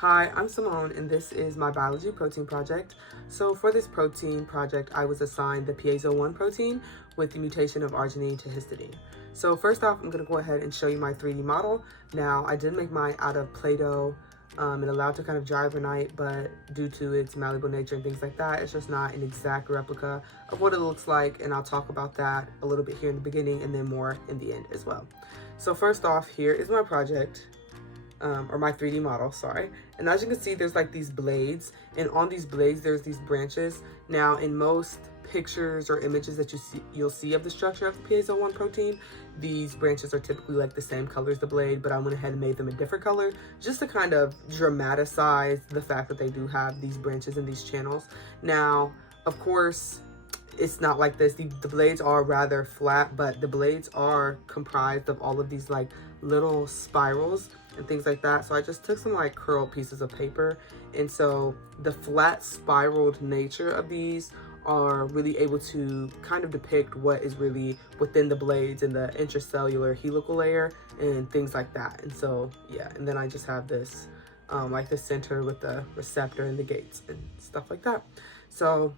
Hi, I'm Simone, and this is my biology protein project. So for this protein project, I was assigned the Piezo 1 protein with the mutation of arginine to histidine. So first off, I'm going to go ahead and show you my 3D model. Now, I did make mine out of Play-Doh and allowed to kind of dry overnight, but due to its malleable nature and things like that, it's just not an exact replica of what it looks like, and I'll talk about that a little bit here in the beginning and then more in the end as well. So first off, here is my project. Or my 3D model, sorry. And as you can see, there's like these blades, and on these blades, there's these branches. Now, in most pictures or images that you'll see of the structure of the Piezo 1 protein, these branches are typically like the same color as the blade, but I went ahead and made them a different color just to kind of dramatize the fact that they do have these branches and these channels. Now, of course, it's not like this. The blades are rather flat, but the blades are comprised of all of these like little spirals and things like that. So I just took some like curled pieces of paper, and so the flat spiraled nature of these are really able to kind of depict what is really within the blades and the intracellular helical layer and things like that. And so yeah, and then I just have this like the center with the receptor and the gates and stuff like that. So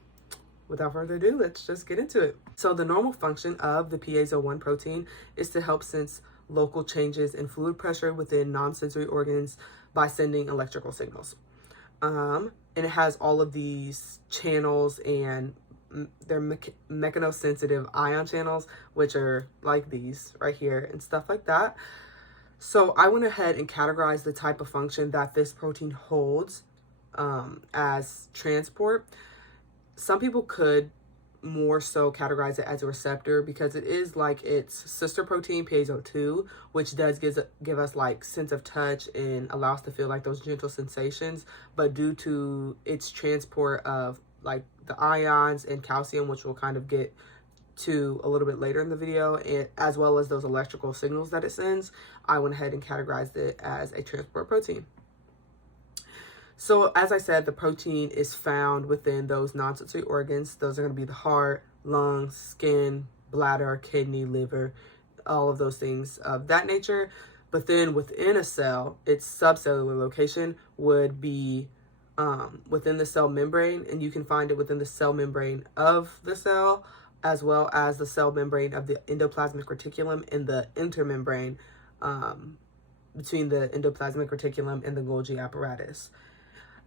without further ado, let's just get into it. So the normal function of the Piezo 1 protein is to help sense local changes in fluid pressure within non-sensory organs by sending electrical signals. And it has all of these channels, and they're mechanosensitive ion channels, which are like these right here and stuff like that. So I went ahead and categorized the type of function that this protein holds as transport. Some people could more so categorize it as a receptor because it is like its sister protein, Piezo 2, which does give us like sense of touch and allow us to feel like those gentle sensations. But due to its transport of like the ions and calcium, which we'll kind of get to a little bit later in the video, and as well as those electrical signals that it sends, I went ahead and categorized it as a transport protein. So as I said, the protein is found within those non-sensory organs. Those are going to be the heart, lungs, skin, bladder, kidney, liver, all of those things of that nature. But then within a cell, its subcellular location would be within the cell membrane, and you can find it within the cell membrane of the cell, as well as the cell membrane of the endoplasmic reticulum and the intermembrane between the endoplasmic reticulum and the Golgi apparatus.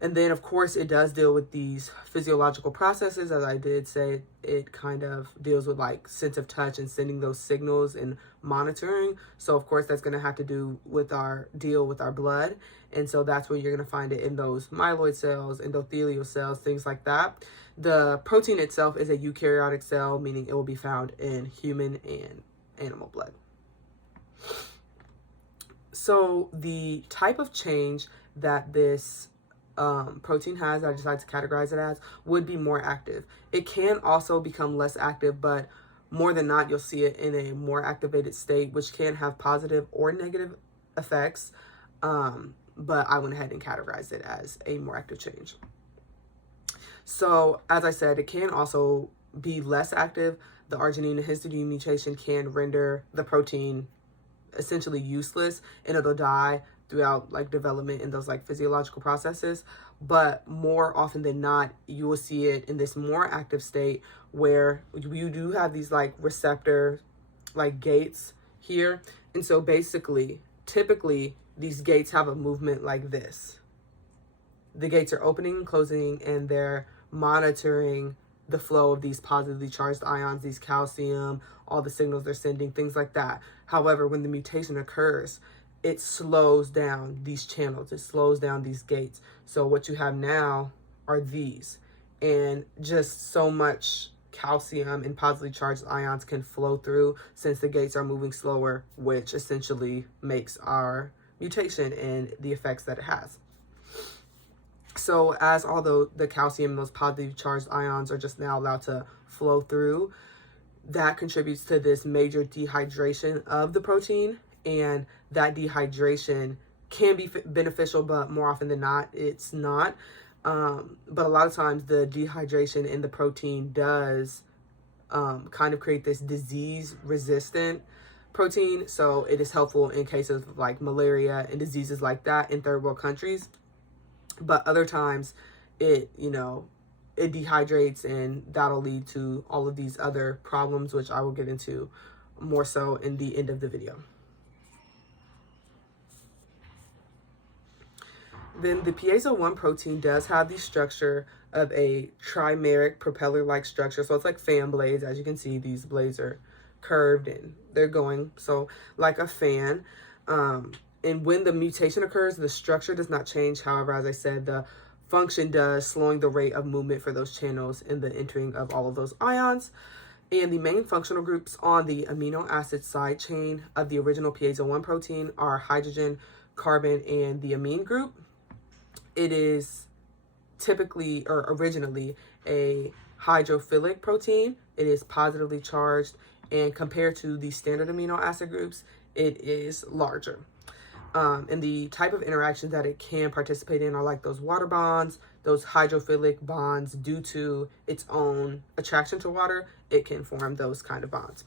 And then, of course, it does deal with these physiological processes. As I did say, it kind of deals with like sense of touch and sending those signals and monitoring. So, of course, that's going to have to do with our blood. And so that's where you're going to find it in those myeloid cells, endothelial cells, things like that. The protein itself is a eukaryotic cell, meaning it will be found in human and animal blood. So the type of change that this protein has, that I decided to categorize it as, would be more active. It can also become less active, but more than not, you'll see it in a more activated state, which can have positive or negative effects. But I went ahead and categorized it as a more active change. So as I said, it can also be less active. The arginine and histidine mutation can render the protein essentially useless, and it'll die throughout like development in those like physiological processes. But more often than not, you will see it in this more active state where you do have these like receptor like gates here. And so basically, typically these gates have a movement like this. The gates are opening and closing, and they're monitoring the flow of these positively charged ions, these calcium, all the signals they're sending, things like that. However, when the mutation occurs, it slows down these channels. It slows down these gates. So what you have now are these, and just so much calcium and positively charged ions can flow through since the gates are moving slower, which essentially makes our mutation and the effects that it has. So as although the calcium, those positively charged ions are just now allowed to flow through, that contributes to this major dehydration of the protein, and that dehydration can be beneficial, but more often than not, it's not. But a lot of times the dehydration in the protein does kind of create this disease-resistant protein. So it is helpful in cases of like malaria and diseases like that in third world countries. but other times it, it dehydrates, and that'll lead to all of these other problems, which I will get into more so in the end of the video. Then the Piezo 1 protein does have the structure of a trimeric propeller-like structure. So it's like fan blades. As you can see, these blades are curved and they're going so like a fan. And when the mutation occurs, the structure does not change. However, as I said, the function does, slowing the rate of movement for those channels and the entering of all of those ions. And the main functional groups on the amino acid side chain of the original Piezo 1 protein are hydrogen, carbon, and the amine group. It is typically, or originally, a hydrophilic protein. It is positively charged, and compared to the standard amino acid groups, it is larger. And the type of interactions that it can participate in are like those water bonds, those hydrophilic bonds. Due to its own attraction to water, it can form those kind of bonds.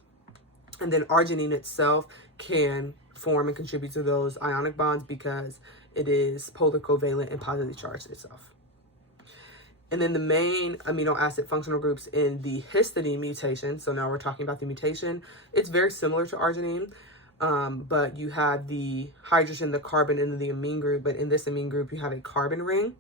And then arginine itself can form and contribute to those ionic bonds because it is polar covalent and positively charged itself. And then the main amino acid functional groups in the histidine mutation, so now we're talking about the mutation, it's very similar to arginine, but you have the hydrogen, the carbon, and the amine group. But in this amine group, you have a carbon ring.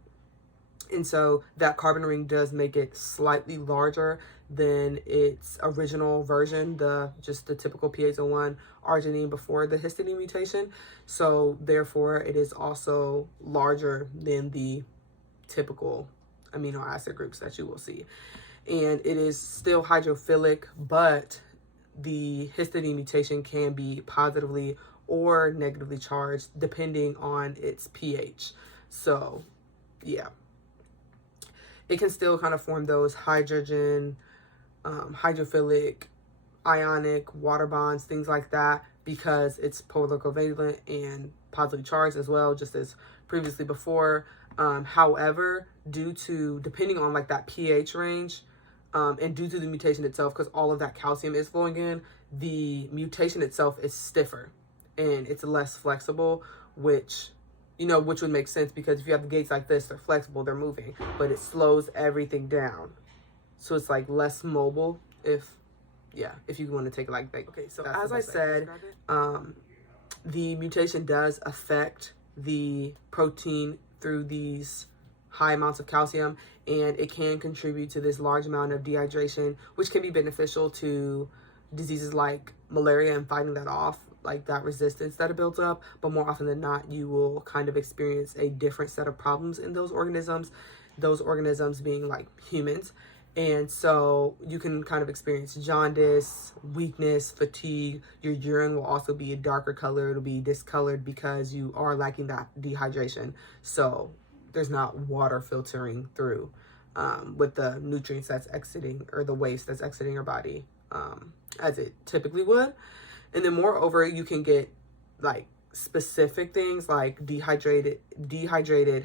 And so that carbon ring does make it slightly larger than its original version, just the typical Piezo 1 arginine before the histidine mutation. So therefore, it is also larger than the typical amino acid groups that you will see. And it is still hydrophilic, but the histidine mutation can be positively or negatively charged depending on its pH. So yeah, it can still kind of form those hydrogen, hydrophilic, ionic, water bonds, things like that, because it's polar covalent and positively charged as well, just as previously before. However, depending on like that pH range, and due to the mutation itself, because all of that calcium is flowing in, the mutation itself is stiffer and it's less flexible, which would make sense, because if you have the gates like this, they're flexible, they're moving, but it slows everything down. So it's like less mobile, if you want to take it like that. Okay, so as I said, the mutation does affect the protein through these high amounts of calcium, and it can contribute to this large amount of dehydration, which can be beneficial to diseases like malaria and fighting that off, like that resistance that it builds up. But more often than not, you will kind of experience a different set of problems in those organisms being like humans. And so you can kind of experience jaundice, weakness, fatigue. Your urine will also be a darker color. It'll be discolored because you are lacking that dehydration. So there's not water filtering through with the nutrients that's exiting, or the waste that's exiting your body as it typically would. And then moreover, you can get like specific things like dehydrated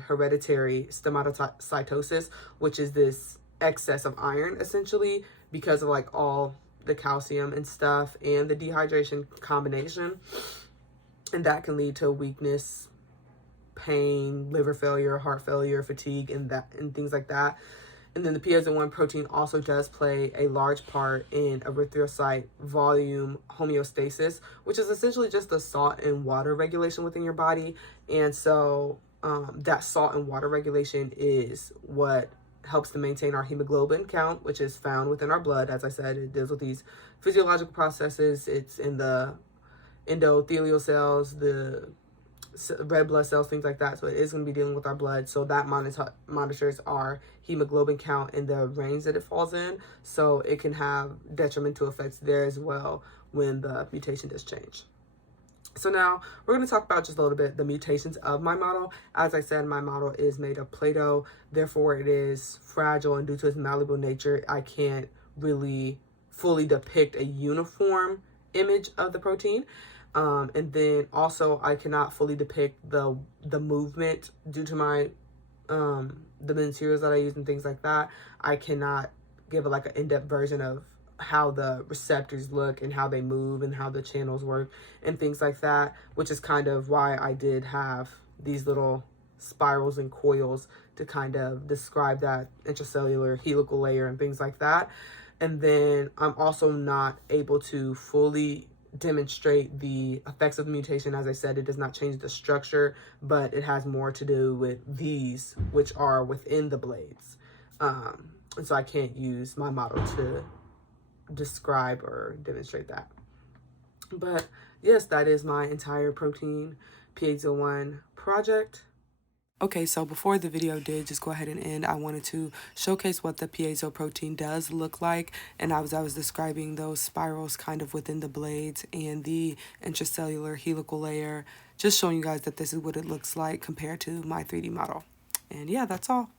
hereditary stomatocytosis, which is this excess of iron essentially because of like all the calcium and stuff and the dehydration combination. And that can lead to weakness, pain, liver failure, heart failure, fatigue, and things like that. And then the Piezo 1 protein also does play a large part in erythrocyte volume homeostasis, which is essentially just the salt and water regulation within your body. And so that salt and water regulation is what helps to maintain our hemoglobin count, which is found within our blood. As I said, it deals with these physiological processes. It's in the endothelial cells, the red blood cells, things like that. So it is going to be dealing with our blood. So that monitors our hemoglobin count and the range that it falls in. So it can have detrimental effects there as well when the mutation does change. So now we're going to talk about just a little bit the mutations of my model. As I said, my model is made of Play-Doh. Therefore, it is fragile, and due to its malleable nature, I can't really fully depict a uniform image of the protein. And then also I cannot fully depict the movement due to my the materials that I use and things like that. I cannot give like an in-depth version of how the receptors look and how they move and how the channels work and things like that, which is kind of why I did have these little spirals and coils to kind of describe that intracellular helical layer and things like that. And then I'm also not able to fully demonstrate the effects of the mutation. As I said, it does not change the structure, but it has more to do with these, which are within the blades. And so I can't use my model to describe or demonstrate that. But yes, that is my entire protein Piezo 1 project. Okay, so before the video did just go ahead and end, I wanted to showcase what the piezo protein does look like. And as I was describing those spirals kind of within the blades and the intracellular helical layer, just showing you guys that this is what it looks like compared to my 3D model. And yeah, that's all.